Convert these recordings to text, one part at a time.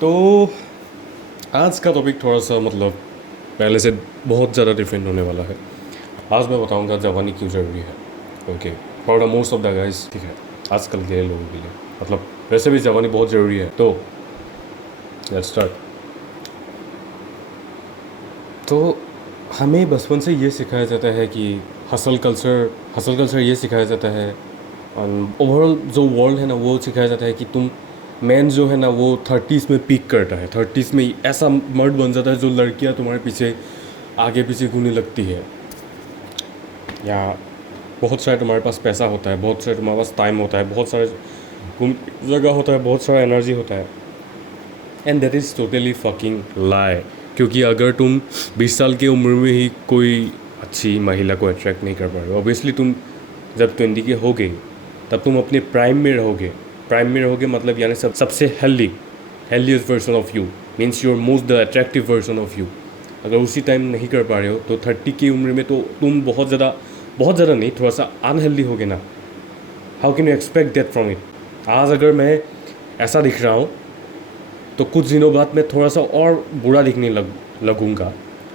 तो आज का टॉपिक थोड़ा सा मतलब पहले से बहुत ज़्यादा डिफरेंट होने वाला है। आज मैं बताऊंगा जवानी क्यों ज़रूरी है। Okay, for the most of the guys, ठीक है, आजकल के लोगों के लिए मतलब वैसे भी जवानी बहुत ज़रूरी है। तो लेट्स स्टार्ट। तो हमें बचपन से ये सिखाया जाता है कि हसल कल्चर ये सिखाया जाता है। ओवरऑल जो वर्ल्ड है ना वो सिखाया जाता है कि तुम मैन जो है ना वो थर्टीज़ में पीक करता है, थर्टीज़ में ऐसा मर्द बन जाता है जो लड़कियां तुम्हारे पीछे आगे पीछे घूमने लगती है, या बहुत सारे तुम्हारे पास पैसा होता है, बहुत सारे तुम्हारे पास टाइम होता है, बहुत सारे जगह होता है, बहुत सारा एनर्जी होता है। And that is totally fucking lie. क्योंकि अगर तुम 20 साल की उम्र में ही कोई अच्छी महिला को अट्रैक्ट नहीं कर पा रहे हो, ऑब्वियसली तुम जब 20 के होगे तब तुम अपने प्राइम में रहोगे मतलब यानी सबसे healthiest version of you, means your most the attractive version of you. अगर उसी टाइम नहीं कर पा रहे हो तो 30 की उम्र में तो तुम बहुत ज़्यादा नहीं, थोड़ा सा अनहेल्दी होगे ना। How can you expect that from it. आज अगर मैं ऐसा दिख रहा हूँ तो कुछ दिनों बाद मैं थोड़ा सा और बुरा दिखने लगूंगा,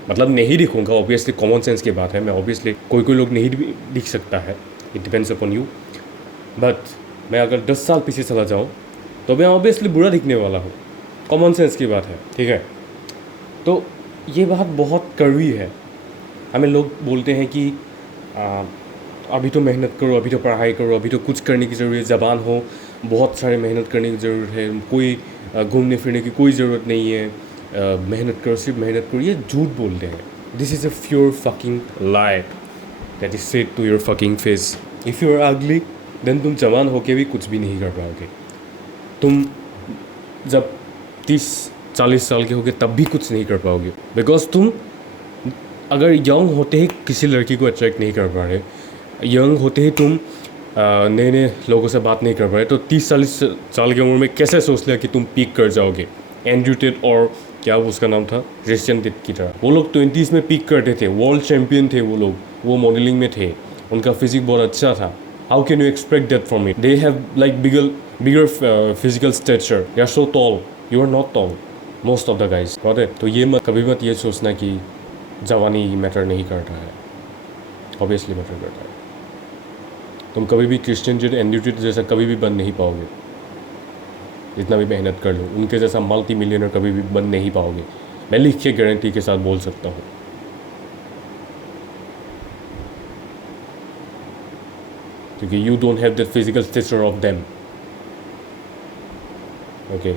मतलब नहीं दिखूंगा, ऑब्वियसली कॉमन सेंस की बात है। मैं ऑब्वियसली कोई लोग नहीं भी दिख सकता है, it depends upon you. But मैं अगर 10 साल पीछे चला जाऊँ तो मैं ऑब्वियसली बुरा दिखने वाला हूँ, कॉमन सेंस की बात है, ठीक है। तो ये बात बहुत कड़वी है। हमें लोग बोलते हैं कि अभी तो मेहनत करो, अभी तो पढ़ाई करो, अभी तो कुछ करने की ज़रूरत है, ज़बान हो, बहुत सारे मेहनत करने की ज़रूरत है, कोई घूमने फिरने की कोई ज़रूरत नहीं है, मेहनत करो, सिर्फ मेहनत करो। ये झूठ बोलते हैं। This is a pure fucking lie that is said to your fucking face. If you are ugly then तुम जवान होके भी कुछ भी नहीं कर पाओगे। तुम जब 30-40 साल के होगे तब भी कुछ नहीं कर पाओगे, बिकॉज तुम अगर यंग होते ही किसी लड़की को अट्रैक्ट नहीं कर पा रहे, यंग होते ही तुम नए नए लोगों से बात नहीं कर पाए, तो 30-40 साल की उम्र में कैसे सोच लिया कि तुम पीक कर जाओगे। एंड्रू टेट और क्या उसका नाम था, क्रिश्चियन टेट की तरह वो लोग 20s में पीक करते थे, वर्ल्ड चैम्पियन थे वो लोग, वो मॉडलिंग में थे, उनका फिजिक बहुत अच्छा था। How can you expect that from it. They have like bigger physical structure, they are so tall, you are not tall most of the guys, got it. तो ये कभी मत ये सोचना कि जवानी मैटर नहीं करता है, ऑब्वियसली मैटर करता है। तुम कभी भी क्रिश्चियन जेट एंड्रू टेट जैसा कभी भी बन नहीं पाओगे, जितना भी मेहनत कर लो। उनके जैसा मल्टी मिलियनर कभी भी बन नहीं पाओगे, मैं लिख के गारंटी के साथ बोल सकता हूँ। क्योंकि you don't have the physical structure of them. Okay,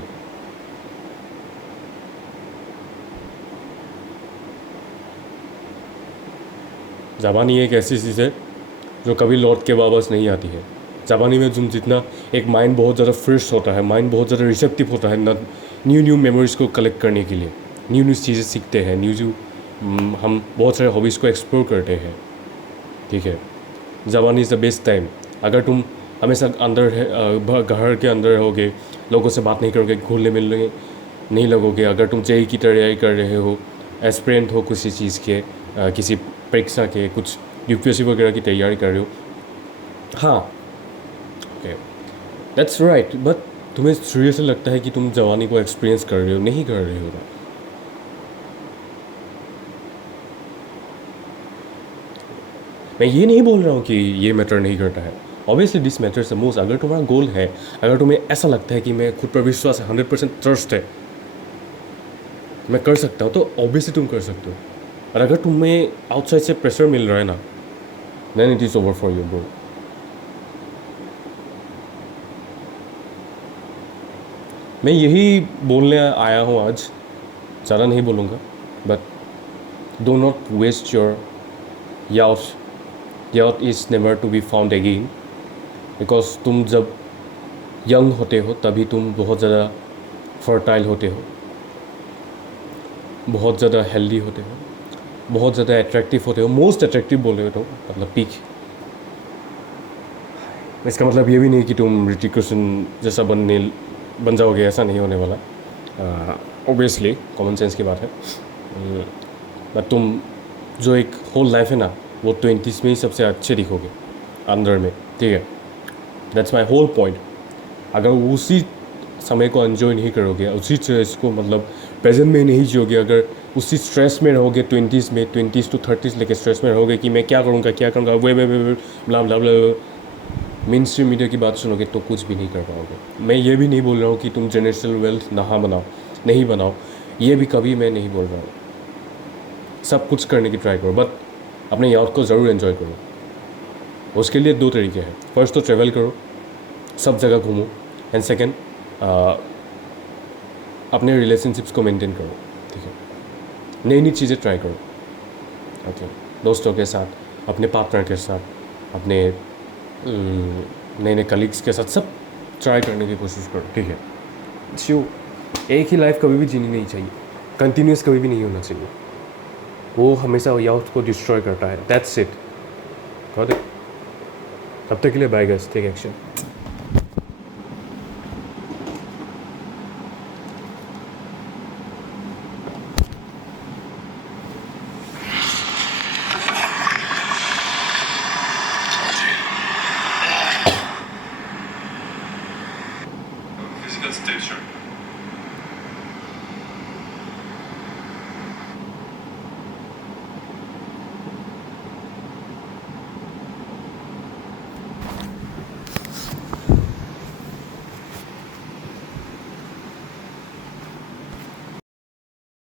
ज़बानी एक ऐसी चीज़ है जो कभी लौट के वापस नहीं आती है। ज़बानी में तुम जितना एक माइंड बहुत ज़्यादा फ्रेश होता है, माइंड बहुत ज़्यादा रिसेप्टिव होता है ना, न्यू मेमोरीज़ को कलेक्ट करने के लिए, न्यू चीज़ें सीखते हैं, हम बहुत सारे हॉबीज़ को एक्सप्लोर करते हैं, ठीक है। ज़बानी इज़ द बेस्ट टाइम। अगर तुम हमेशा अंदर घर के अंदर रहोगे, लोगों से बात नहीं करोगे, घुलने मिलने नहीं लगोगे, अगर तुम जेई की तैयारी कर रहे हो, एस्पिरेंट हो किसी चीज़ के, किसी परीक्षा के, कुछ यूपीएससी वगैरह की तैयारी कर रहे हो, हाँ ओके दैट्स राइट, बट तुम्हें सीरियसली लगता है कि तुम जवानी को एक्सपीरियंस कर रहे हो, नहीं कर रहे हो ना। मैं ये नहीं बोल रहा हूँ कि ये मैटर नहीं करता है, obviously this matters the most. अगर तुम्हारा गोल है, अगर तुम्हें ऐसा लगता है कि मैं खुद पर विश्वास है, 100% ट्रस्ट है, मैं कर सकता हूँ, तो ऑब्वियसली तुम कर सकते हो। और अगर तुम्हें आउटसाइड से प्रेशर मिल रहा है ना, then it is over for you bro. मैं यही बोलने आया हूँ आज, ज़्यादा नहीं बोलूँगा, but do not waste your youth is never to be found again. Because तुम जब यंग होते हो तभी तुम बहुत ज़्यादा फर्टाइल होते हो, बहुत ज़्यादा हेल्दी होते हो, बहुत ज़्यादा अट्रैक्टिव होते हो, मोस्ट अट्रैक्टिव बोल रहे हो तो मतलब पीक। इसका मतलब ये भी नहीं कि तुम ऋतिक रोशन जैसा बन जाओगे, ऐसा नहीं होने वाला, ऑब्वियसली कॉमन सेंस की बात है। बट तुम जो एक होल लाइफ है ना, वो 20s में ही सबसे अच्छे दिखोगे अंदर में, ठीक है। That's my whole point. अगर उसी समय को एंजॉय नहीं करोगे, उसी स्ट्रेस को मतलब प्रेजेंट में नहीं जियोगे, अगर उसी स्ट्रेस में रहोगे 20s में, 20s to 30s लेके स्ट्रेस में रहोगे कि मैं क्या करूँगा वे ब्ला ब्ला ब्ला, मेन स्ट्रीम मीडिया की बात सुनोगे तो कुछ भी नहीं कर पाओगे। मैं ये भी नहीं बोल रहा हूँ कि तुम जनरेशनल वेल्थ नहीं बनाओ, ये भी कभी मैं नहीं बोल रहा हूँ। सब कुछ करने की ट्राई करो, बट अपने याद को ज़रूर एंजॉय करो। उसके लिए 2 तरीके हैं, फर्स्ट तो ट्रैवल करो, सब जगह घूमो, एंड सेकेंड अपने रिलेशनशिप्स को मेंटेन करो, ठीक है। नई नई चीज़ें ट्राई करो, ओके, दोस्तों के साथ, अपने पार्टनर के साथ, अपने नए नए कलीग्स के साथ, सब ट्राई करने की कोशिश करो, ठीक है। शिव, एक ही लाइफ कभी भी जीनी नहीं चाहिए, कंटिन्यूस कभी भी नहीं होना चाहिए, वो हमेशा याद को डिस्ट्रॉय करता है। That's it, got it. तब तक के लिए बाय गाइस, टेक एक्शन।